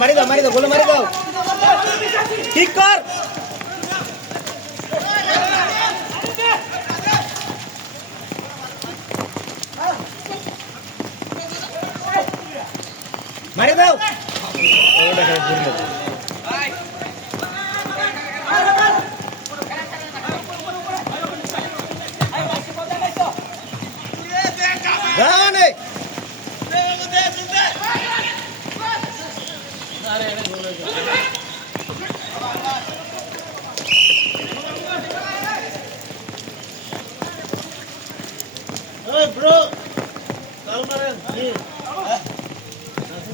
মারি দাও গোলে মারি দাও ঠিক কর মারি দাও bro, tahu mana? Ni, nasi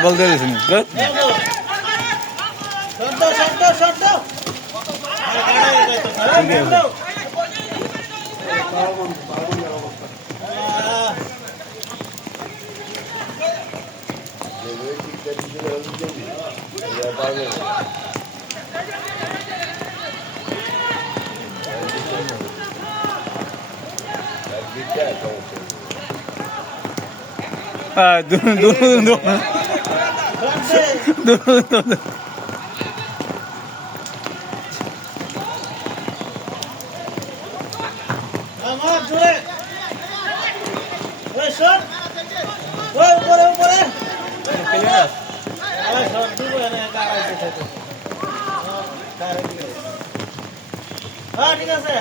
bol dari sini, good. Contoh. Dulu. Amat dulu. Shot. Upore. Kelas. Shot dulu yang kalah itu. ঠিক আছে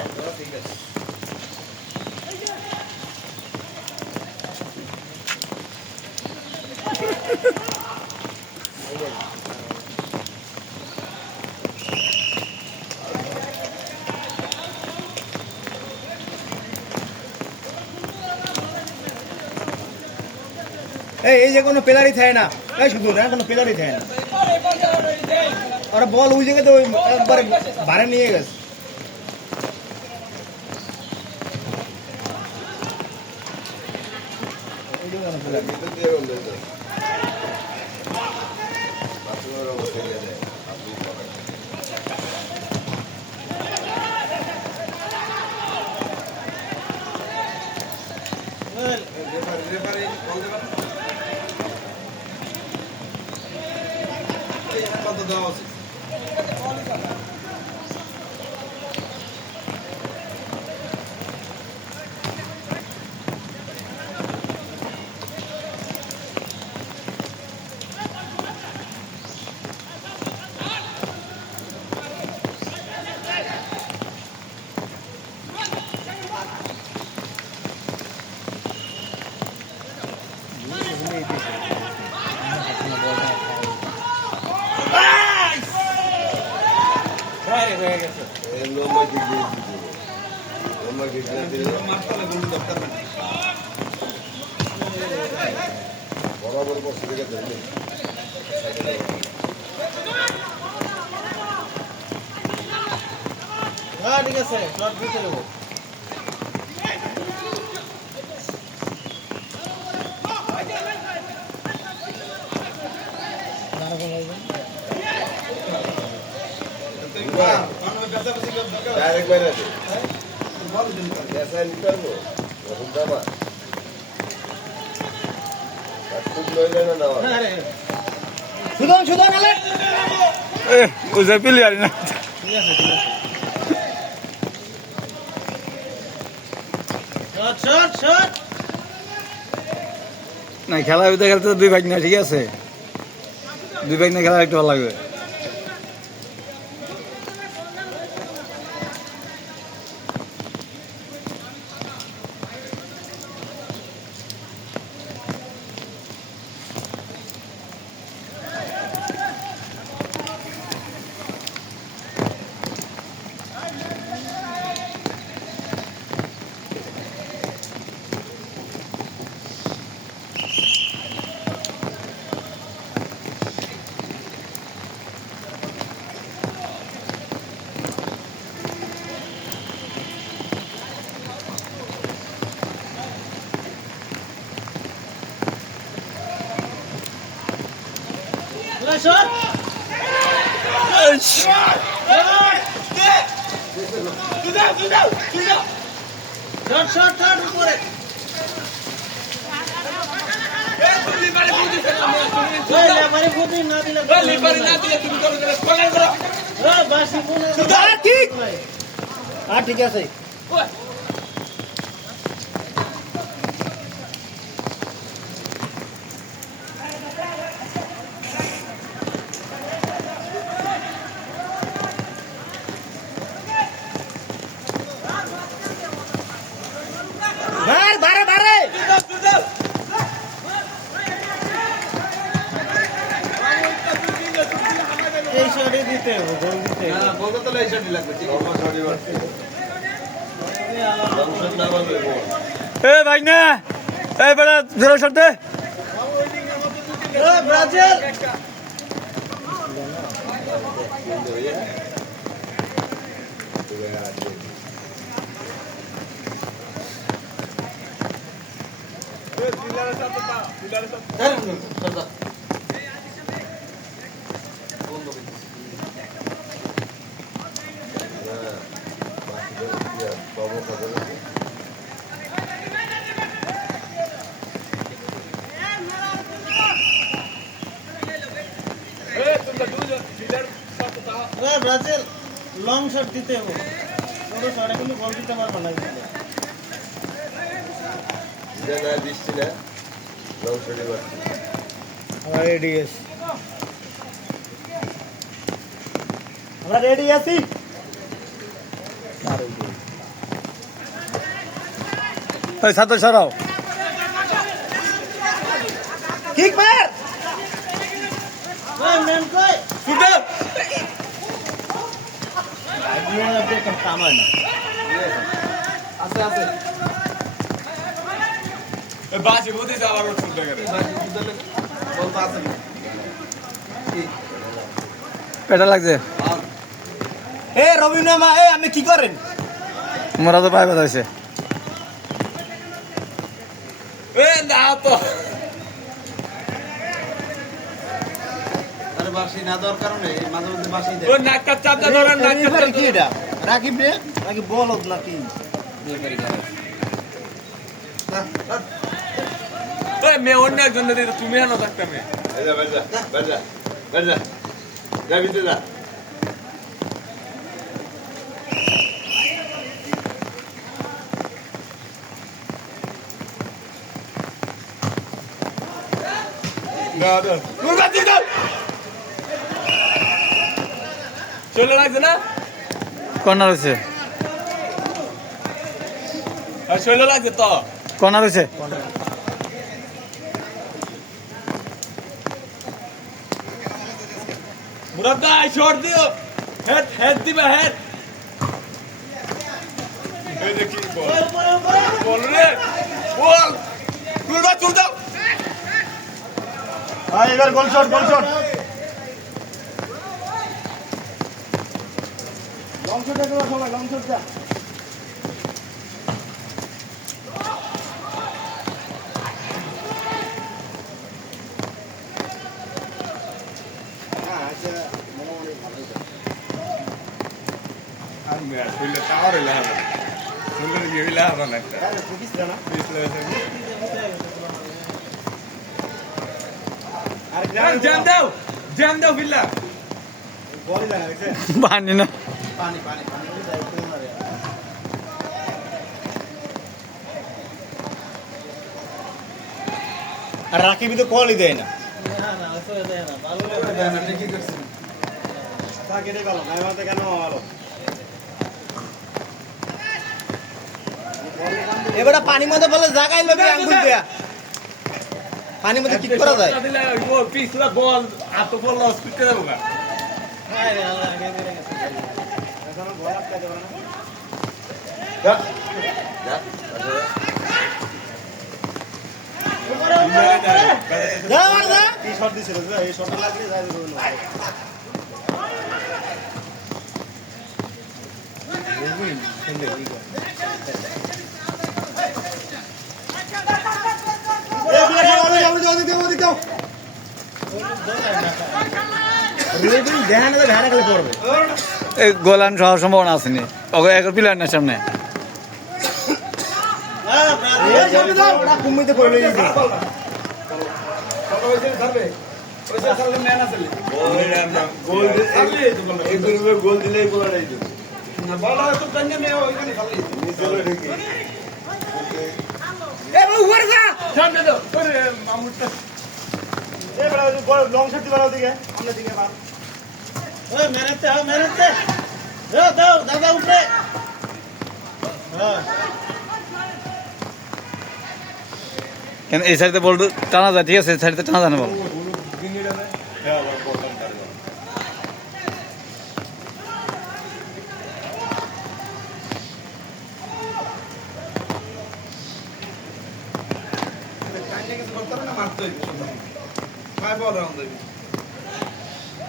এই যে কোনো পেলারি থাকে না এই শুধু না কোনো পেলারি থাকে না ওরা বল ওই জায়গাতে ওই একবারে ভাড়া নিয়ে গেছে ঠিক আছে শট দিতে দেবো ডাইরেক্ট বাইরে দে গ্যাসা নিতে পারবো এখন দামা খুব লইলে না নেওয়া সুদন সুদন আলে ওই প্লেয়ার না ঠিক আছে ঠিক আছে শট শট শট না খেলা হইতে খেলতে দুই ভাগ না ঠিক আছে দুই ভাগ না খেলা একটু ভালো লাগবে শট শট শট উপরে লেবারি ফুটি না দিলে লেবারি না দিলে তুমি করো কলার করো বাসি কোন ঠিক হ্যাঁ ঠিক আছে বারে বারে এই শটে দিতে হবে গোল দিতে না গোল তো এই শটই লাগবে ঠিক আছে শটই মারছে লংশট না বলবে এ ভাই না এই বড় জোরে শট দে ব্রাজিল ব্রাজিল লং শট দিতে হবে ছোট শটে কিন্তু গোল দিতে পারবে না না বৃষ্টি না লংশটই মারছে আমরা রেডি আছি আমরা রেডি আছি ওই ছাত্র সরাও কিক মার ওই ম্যান কই সুদে আইডিয়া দেখতে কাম হয় না আছে আছে এ বাজি বলতে যাওয়ার ওর শুনতে গেলে বল পাস আছে পেটা লাগছে এ রবিনা মা এ আপনি কি করেন মোরা তো পায়ে ব্যথা হয়েছে এ না তো আরে বাসি না দেওয়ার কারণে মাঝে মধ্যে বাসি দেয় ও নাকটা চাপটা ধরেন নাকটা কি এটা রাকিব রে নাকি বলদ নাকি ওই মে অন্য একজন দিতে তুমি আনো থাকতে মে বেজা বেজা বেজা বেজা যা ভিতরে যা না না মুরগা দিদা চলে লাগছে না কর্নার হয়েছে আর চলে লাগছে তো কর্নার হয়েছে মুরাদ ভাই শর্ট দিও হেড হেড দিবা হেড এই দেখি বল বল রে বল মুরগা চুল দাও হ্যাঁ এবার গোল শট লং শটে দেবো সবাই লং শট যা আর মেয়া শরীরে টাওয়ার হইলে হবে না শরীরে গিয়ে হইলে হবে না একটা আরে ফুকিস না আরে জ্যাম দাও ফিল্লা বলই লাগা গেছে পানি না পানি পানি পানি যাই কোন না রে আর রাকিবি তো কলই দেয় না তা কেটে গেল গায়ে কেন ভালো এবারে পানির মধ্যে বলে জাগাই লোকে আঙ্গুল দেয়া পানির মধ্যে কি করা যায় দিলে ও পিছলা বল আতো বল লস করতে যাবো না এখনো ভয় লাগতে দেবে না যা যা যা মার যা কি শট দিছিল এই শটটা লাগলে যায় দেবে না এই গোলান হওয়ার সম্ভাবনা আসেনি ওকে এক পিলার না সামনে কুমিতে পড়ে গেছে গোল দিলে এই গ্রুপে গোল দিলেই গোলটাই দিবে নিচে ঢুকে লং শট দিবার ওদিকে আমরা দিকে মার ওই মেরেতে দাও দাদা উপরে হ্যাঁ কেন এই সাইডে বল টানা যায় ঠিক আছে এই সাইডে টানা যায় না বল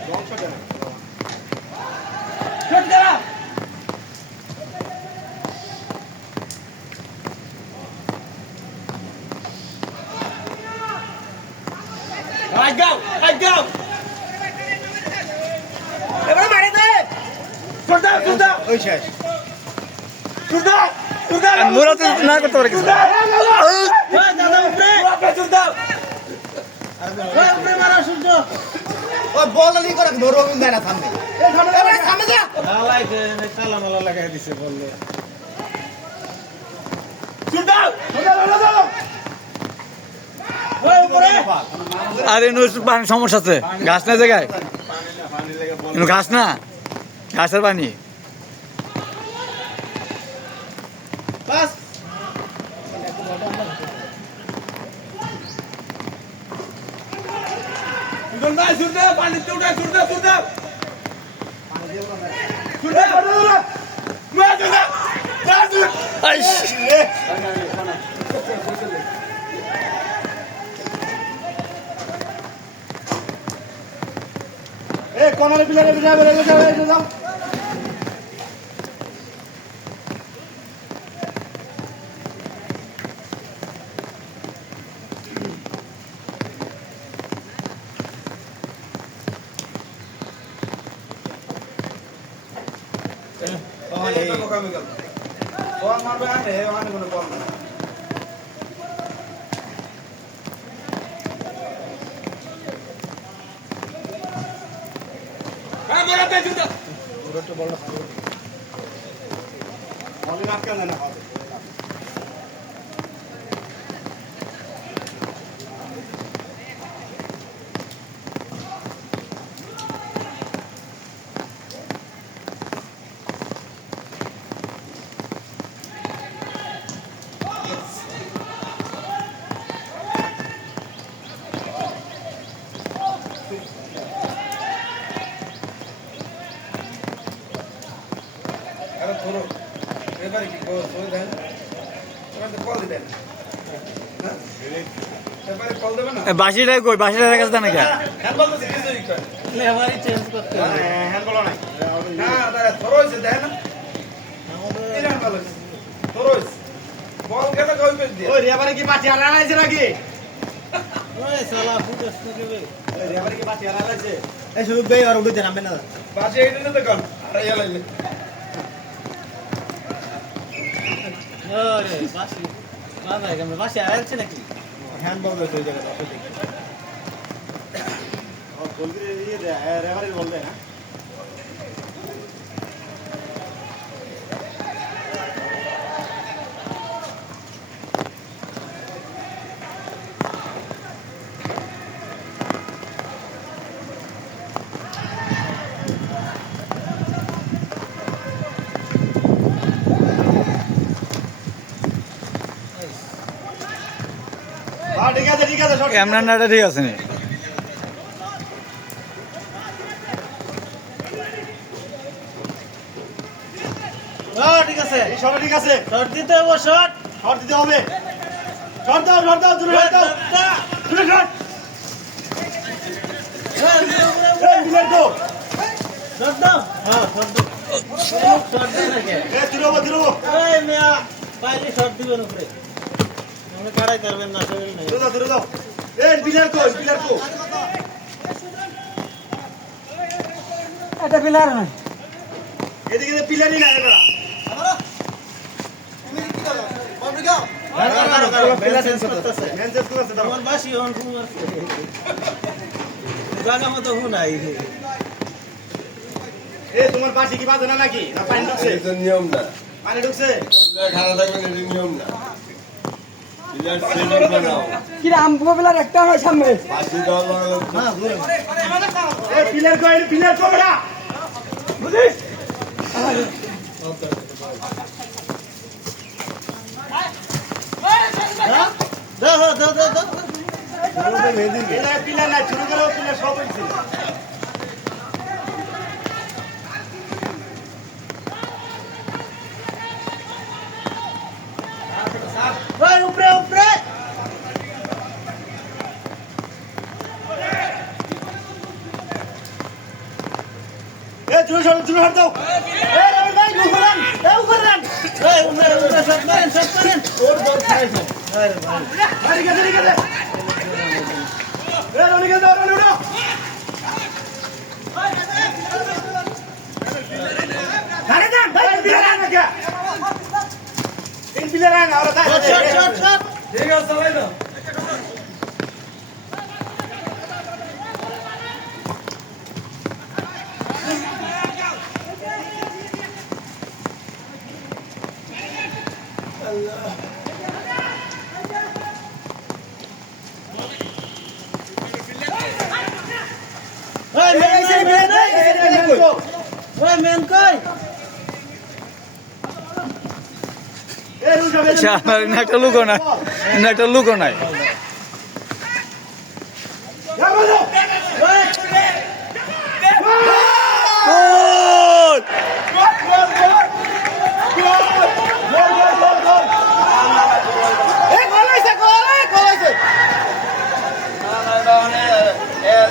লং শট দেনা I go! এবারে মারে দে Turda! ওই শেষ Turda! মোরা তো না করতে পারে কিছু দাদা উপরে Turda! উপরে মারা সূর্য ওই বল লি করে রবিন দেয় না সামনে এবারে সামনে যা নালাই কালা মালা লাগাই দিছে বললে Turda! ওই উপরে আরে পানি সমস্যা আছে ঘাস না জায়গায় ঘাস না ঘাসের পানি বাস Turda! Pani turda! আইস এ কোনারে পিলারে যাবে যাও বল মারবে আনে ওখানে কোনো বল না বল আটকে না হবে এবারে কি কল দেন তোমার তো কল দেন এবারে কল দেবে না বাসিটাই কই বাসিটার কাছে জানে কে হ্যান্ডবল তো কিছুই করে লেভারি চেঞ্জ করতে হবে হ্যান্ডবল নাই না তারা থরোইছে দেন না এই হ্যান্ডবল থরোইস বল কেটে কই পেজ দিয়ে ওই রেবারে কি পাটি আনা আইছে নাকি ওই শালা ফুটস নেবে ওই রেবারে কি পাটি আনা আইছে এই শুধু দেই আর উড়িতে নামবে না পাশে এইটা তো কাল আর ইয়া লাগলে ওরে বাসি বাজায় কেমন বাসি আসছে নাকি হ্যান্ডবল রয়েছে ওই জায়গাটা রেফারি বলবে না ঠিক আছে ঠিক আছে এমরানটা ঠিক আছে নি ঠিক আছে সব ঠিক আছে শর্ট দিতে হবে শর্ট শট দিতে হবে শট দাও দূরে শট দাও দূরে শট এই মিলার তো শর্ট দাও হ্যাঁ শর্ট দাও শর্ট দেয় নাকি এই দূরে এই মিয়া পাইলে শর্ট দিবেন উপরে আমরা কাড়াই করবেন না শরীর নাই দূরে দাও এই পিলার কো এটা পিলার না এদিকে পিলারই না এবার পিলার চেঞ্জ করতেছে মেনচেস করতে দাও আমার বাসি হন খুব আছে জায়গা মতো হু নাই এই তোমার বাসি কি বাজে না নাকি না পানি ঢুকছে এটা তো নিয়ম না পানি ঢুকছে বললে খারাপ থাকবে না, এটা নিয়ম না প্লেয়ার ট্রেনিং বানাও কি আম পিলার একটা হয় সামনে ফাঁসি দেওয়া লাগলো হ্যাঁ দূরে এই পিলার কো বড়া বুঝিস দাও এটা পিলার না শুরু করো পিলার সব হইছে ওই উপরে এই শুরু শট দাও এই রবি ভাই উপরে রান এই উপরে শর্ট করেন ওর বল খাইছে আরে ভাই ঠিক আছে এই রনি কে দাও রনি উঠো ধারে যান পিলার আন না পিলার আন আর দাও শর্ট ঠিক আছে সবাই দাও ওই মেন কই একটা লুকো নাই একটা লুকো নাই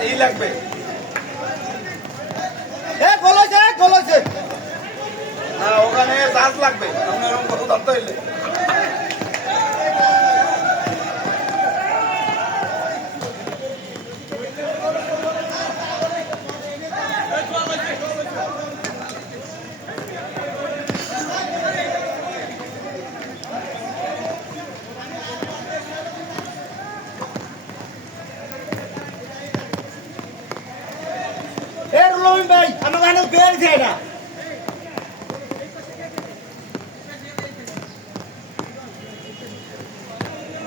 ই লাগবে গোল হয়েছে না ওখানে চার্জ লাগবে আপনার কত ধরতে হইলে ভাই আমার বের যায় না